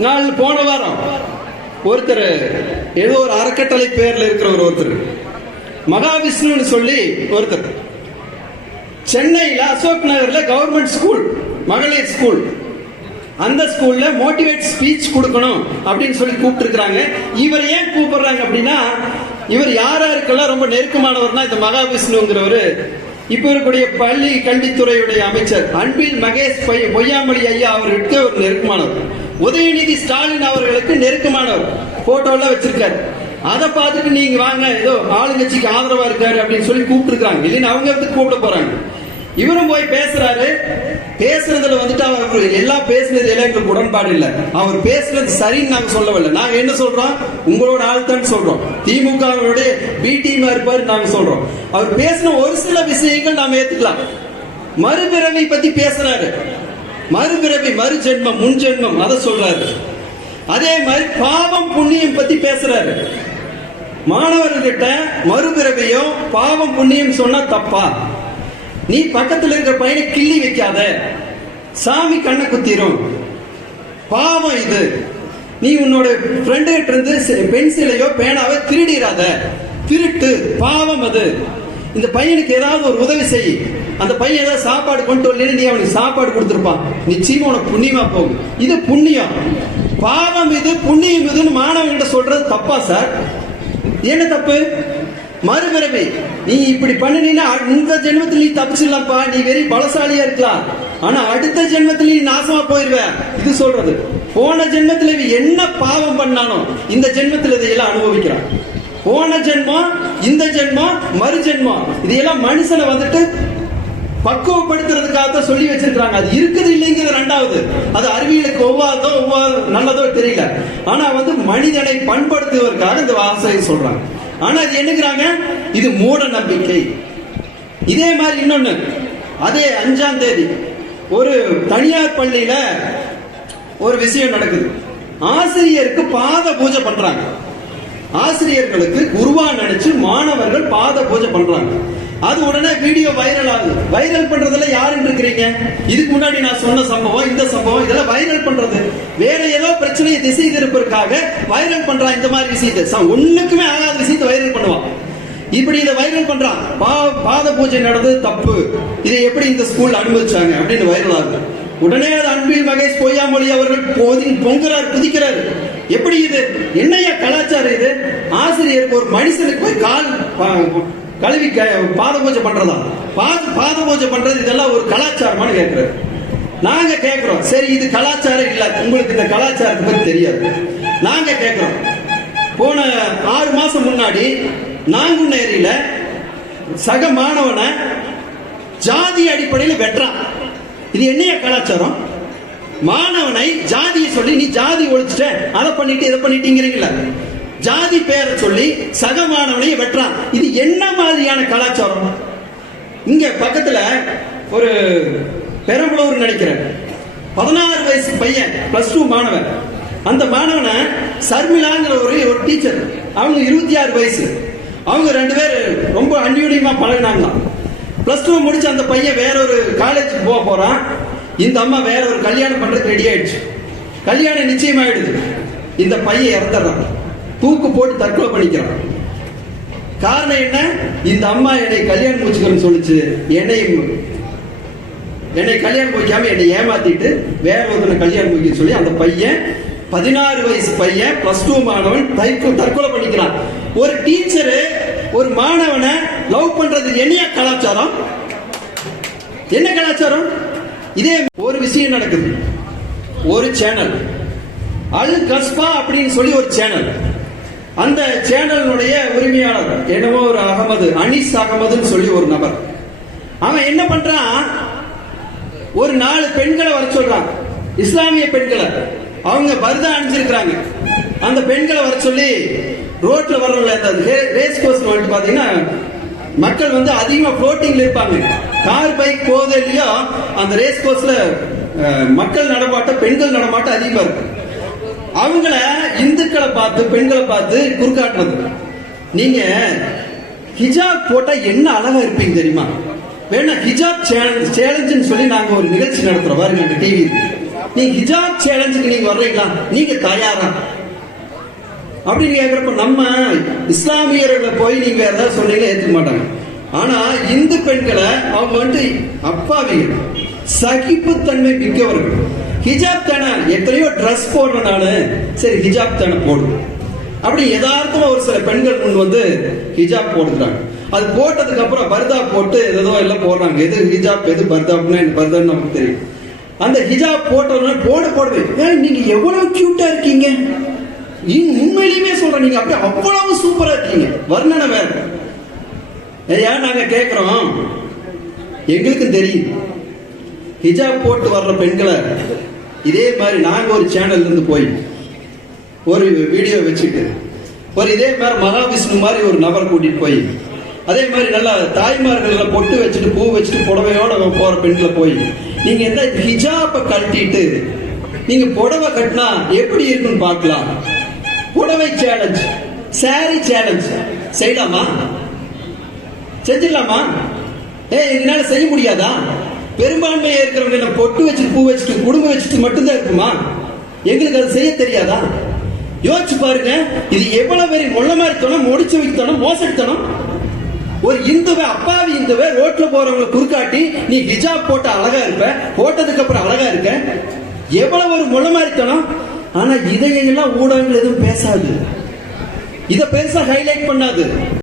நாள் போன வாரம் ஒருத்தர் ஏதோ ஒரு அறக்கட்டளை பேர்ல இருக்கிற ஒரு ஒருத்தர். மகாவிஷ்ணுன்னு சொல்லி ஒருத்தர். சென்னையில் அசோக் நகர்ல கவர்மெண்ட் ஸ்கூல் மகளிர் ஸ்கூல் அந்த ஸ்கூல்ல மோட்டிவேட் ஸ்பீச் கொடுக்கணும் அப்படின்னு சொல்லி கூப்பிட்டு இவர் ஏன் கூப்பிடுறாங்க அப்படின்னா இவர் யார் யாருக்கெல்லாம் ரொம்ப நெருக்கமானவர்னா இந்த மகாவிஷ்ணுங்கிறவர் இப்ப இருக்கக்கூடிய பள்ளி கல்வித்துறையுடைய அமைச்சர் அன்பில் மகேஷ் பொய் பொய்யாமொழி ஐயா அவர்களுக்கு ஒரு நெருக்கமானவர். உதயநிதி ஸ்டாலின் அவர்களுக்கு நெருக்கமானவர். போட்டோலாம் வச்சிருக்காரு. அதை பார்த்துட்டு நீங்க வாங்க ஏதோ ஆளுங்கட்சிக்கு ஆதரவா இருக்காரு அப்படின்னு சொல்லி கூப்பிட்டு இருக்காங்க இல்லைன்னு அவங்க வந்து கூப்பிட போறாங்க? இவரும் போய் பேசுறாரு. பேசுறதுல வந்துட்டு அவர் எல்லாம் பேசுனது எல்லாம் எங்களுக்கு உடன்பாடு இல்ல. அவர் பேசுனது சரின்னு நாங்க சொல்லவில்லை. நாங்க என்ன சொல்றோம்? உங்களோட ஆள் தான் சொல்றோம். திமுகவுடைய பி டீமா இருப்பாரு நாங்க சொல்றோம். அவர் பேசின ஒரு சில விஷயங்கள் நாம ஏத்துக்கலாம். மறுபிறவி பத்தி பேசுறாரு. மறுபிறவி மறு ஜென்மம் முன் ஜென்மம் அதை சொல்றாரு. அதே மாதிரி பாவம் புண்ணியம் பத்தி பேசுறாரு. மாணவர்கிட்ட மறுபிறவியும் பாவம் புண்ணியம் சொன்னா தப்பா? நீ பக்கத்தில் இருக்கிற பையனை கிள்ளி வைக்காத. சாமி கண்ணை குத்திரும். பாவம் இது. நீ உன்னோட ஃப்ரெண்டு கிட்ட இருந்து பென்சிலையோ பேனாவோ திருடிடாத திருட்டு பாவம் அது. இந்த பையனுக்கு ஏதாவது ஒரு உதவி செய். அந்த பையன் ஏதாவது சாப்பாடு கொண்டு வரலன்னு நீ அவனுக்கு சாப்பாடு கொடுத்துருப்பான். நிச்சயமா உனக்கு புண்ணியமா போகும். இது புண்ணியம். பாவம் இது புண்ணியம் இதுன்னு மாணவன்கிட்ட சொல்றது தப்பா சார்? என்ன தப்பு? மறுபிறவி நீ இப்படி பண்ணினா இந்த ஜென்மத்தில் நீ தப்பிச்சிடலாம்ப்பா. நீ வெறி பலசாலியா இருக்கலாம். ஆனா அடுத்த ஜென்மத்தில் நீ நாசமா போயிருவ. இது சொல்றது. போன ஜென்மத்தில் இவன் என்ன பாவம் பண்ணானோ இந்த ஜென்மத்தில் இதையெல்லாம் அனுபவிக்கிறான். போன ஜென்மம் இந்த ஜென்மம் மறு ஜென்மம் இதையெல்லாம் மனுஷனை வந்துட்டு பக்குவப்படுத்துறதுக்காக தான் சொல்லி வச்சிருக்காங்க அது இருக்குது இல்லைங்கிறது ரெண்டாவது. அது அறிவியலுக்கு ஒவ்வாதோ ஒவ்வொரு நல்லதோ தெரியல. ஆனா வந்து மனிதனை பண்படுத்துவதற்காக இந்த வாசகம் சொல்றாங்க ஆனா அது என்னங்கிறாங்க? இது மூட நம்பிக்கை. இதே மாதிரி இன்னொன்னு. அதே அஞ்சாம் தேதி ஒரு தனியார் பள்ளியில ஒரு விஷயம் நடக்குது. ஆசிரியருக்கு பாத பூஜை பண்றாங்க. ஆசிரியர்களுக்கு குருவா நினைச்சு மாணவர்கள் பாத பூஜை பண்றாங்க. அது உடனே வீடியோ வைரல் ஆகுது. வைரல் பண்றதுல யாருன்னு இருக்கிறீங்க? இதுக்கு முன்னாடி நான் சொன்ன சம்பவம் இந்த சம்பவம் இதெல்லாம் வைரல் பண்றது. வேற ஏதோ பிரச்சனையை திசை திருப்பதற்காக வைரல் பண்றான் இந்த மாதிரி விஷயத்தை. ச- ஒண்ணுக்குமே ஆகாத விஷயத்தை வைரல் பண்ணுவான். இப்படி இதை வைரல் பண்றான். பா- பாத பூஜை நடந்தது தப்பு. இதை எப்படி இந்த ஸ்கூல்ல அனுமதிச்சாங்க அப்படின்னு வைரல் ஆகுது. உடனே அது அன்பில் மகேஷ் பொய்யாமொழி அவர்கள் போதி பொங்குறார் குதிக்கிறார். எப்படி இது? என்னையா கலாச்சாரம் இது? ஆசிரியருக்கு ஒரு மனுஷனுக்கு போய் கால் கழுவி க- பாத பூஜை பண்றதா? பாத பாத பூஜை பண்றது இதெல்லாம் ஒரு கலாச்சாரமானு கேட்கிறாரு. நாங்க கேட்கிறோம் சரி இது கலாச்சாரம் இல்ல உங்களுக்கு இந்த கலாச்சாரத்தை பத்தி தெரியாது. நாங்க கேட்கிறோம் போன ஆறு மாசம் முன்னாடி நாங்குநேரியில சக மாணவனை ஜாதி அடிப்படையில் வெட்டுறான். இது என்னைய கலாச்சாரம்? மாணவனை ஜாதியை சொல்லி நீ ஜாதி ஒழிச்சிட்ட அதை பண்ணிட்டு இதை பண்ணிட்டீங்கிறீங்களா ஜாதி பேரை சொல்லி சக மாணவனையும் வெட்டுறான். இது என்ன மாதிரியான கலாச்சாரம்? இங்க பக்கத்துல ஒரு பெரம்பலூர் நினைக்கிறேன் பதினாறு வயசு பையன் பிளஸ் டூ மாணவன். அந்த மாணவனை சர்மிளாங்கிற ஒரு ஒரு டீச்சர் அவங்க இருபத்தி ஆறு வயசு. அவங்க ரெண்டு பேர் ரொம்ப அந்யூன்யமா பழகினாங்களாம் பிளஸ் டூ முடிச்சு அந்த பையன் வேற ஒரு காலேஜுக்கு போக போறான். இந்த அம்மா வேற ஒரு கல்யாணம் பண்றதுக்கு ரெடி ஆயிடுச்சு. கல்யாணம் நிச்சயமாயிடுது. இந்த பையன் இறந்துடுறான். தூக்கு போட்டு தற்கொலை பண்ணிக்கிறான் காரணம் என்ன? இந்த அம்மா என்னை கல்யாணம் முடிச்சுக்கிறேன்னு சொல்லிச்சு. என்னை என்னை கல்யாணம் முடிக்காம என்னை ஏமாத்திட்டு வேற ஒருத்தனை கல்யாணம் முடிக்க சொல்லி அந்த பையன் பதினாறு வயசு பையன் பிளஸ் டூ மாணவன் தைக்கு தற்கொலை பண்ணிக்கிறான். ஒரு டீச்சரு ஒரு மாணவனை லவ் பண்றது என்ன கலாச்சாரம்? என்ன கலாச்சாரம்? இதே ஒரு விஷயம் நடக்குது. ஒரு சேனல் அல் கஸ்பா அப்படின்னு சொல்லி ஒரு சேனல் அந்த சேனலினுடைய உரிமையாளர் என்னவோ ஒரு அகமது அனிஸ் அகமதுன்னு சொல்லி ஒரு நபர். அவன் என்ன பண்றான்? ஒரு நாலு பெண்களை வர சொல்றான். இஸ்லாமிய பெண்களை. அவங்க பர்தா அணிஞ்சிருக்கிறாங்க. அந்த பெண்களை வர சொல்லி ரோட்ல வர்றவங்கள அந்த ரேஸ் கோர்ஸ் வந்துட்டு பாத்தீங்கன்னா மக்கள் வந்து அதிகமா ஃப்ளோட்டிங்ல இருப்பாங்க. கார் பைக் போகுது இல்லையோ அந்த ரேஸ் கோர்ஸ்ல மக்கள் நடமாட்டம் பெண்கள் நடமாட்டம் அதிகமா இருக்கு. அவங்கள இந்துக்களை பார்த்து பெண்களை பார்த்து குறுக்காட்டுறது. நீங்க ஹிஜாப் போட்டா என்ன அழகா இருப்பீங்க தெரியுமா? வேணா ஹிஜாப் சேலஞ்சு சேலஞ்சுன்னு சொல்லி நாங்க ஒரு நிகழ்ச்சி நடத்துறோம். பாருங்க அந்த டிவி நீங்க ஹிஜாப் சேலஞ்சுக்கு நீங்க வர்றீங்களா? நீங்க தயாரா? அப்படின்னு கேட்கிறப்ப நம்ம இஸ்லாமியர்களை போய் நீங்க வேற ஏதாவது சொன்னீங்களா ஏத்துக்க மாட்டாங்க. ஆனா இந்து பெண்களை அவங்க வந்து அப்பாவிகள் சகிப்புத்தன்மை மிக்கவர்கள். ஹிஜாப் தானே? எத்தனையோ ட்ரெஸ் போடுறேன் நானு சரி ஹிஜாப் தானே போடு அப்படி யதார்த்தமா ஒரு சில பெண்கள் முன் வந்து ஹிஜாப் போடுறாங்க அது போட்டதுக்கு அப்புறம் பர்தா போட்டு ஏதோ எல்லாம் போடுறாங்க. எது ஹிஜாப் எது பர்தாப்னா எனக்கு பர்தான்னு நமக்கு தெரியும். அந்த ஹிஜாப் போட்டவங்க போட போடவே நீங்க எவ்வளவு கியூட்டா இருக்கீங்க? உண்மையிலுமே சொல்றேன். நீங்க அப்படியே அவ்வளவு சூப்பரா இருக்கீங்க. வர்ணனை வேற. ஐயா நாங்க கேட்கிறோம் எங்களுக்கும் தெரியும். ஹிஜாப் போட்டு வர்ற பெண்களை இதே மாதிரி நாங்கள் ஒரு சேனல் இருந்து போய் ஒரு வீடியோ வச்சுட்டு ஒரு இதே மாதிரி மகாவிஷ்ணு மாதிரி ஒரு நபர் கூட்டிட்டு போய் அதே மாதிரி நல்லா தாய்மார்கள் பொட்டு வச்சுட்டு பூ வச்சுட்டு புடவையோட போற பெண்களை போய் நீங்க என்ன ஹிஜாப்பை கட்டிட்டு நீங்க புடவை கட்டினா எப்படி இருக்குன்னு பார்க்கலாம். புடவை சேலஞ்ச் சாரி சேலஞ்ச் செய்யலாமா? செஞ்சிடலாமா? ஏய் என்னால செய்ய முடியாதா? பெரும்பாலும் என்ன பொட்டு வச்சுட்டு பூ வச்சுட்டு குடும்பம் வச்சுட்டு மட்டும்தான் இருக்குமா? எங்களுக்கு அது செய்ய தெரியாதா? யோசிச்சு பாருங்க இது எவ்வளவு பெரிய முள்ள மாதிரி முடிச்சு வைத்தனம் மோசடித்தனம்? ஒரு இந்துவை அப்பாவி இந்துவை ரோட்ல போறவங்களை குறுக்காட்டி நீ ஹிஜாப் போட்ட அழகா இருப்ப போட்டதுக்கு அப்புறம் அழகா இருக்க? எவ்வளவு ஒரு முள்ள மாதிரித்தனம் ஆனா இதையெல்லாம் ஊடகங்கள் எதுவும் பேசாது. இதை பெருசா ஹைலைட் பண்ணாது.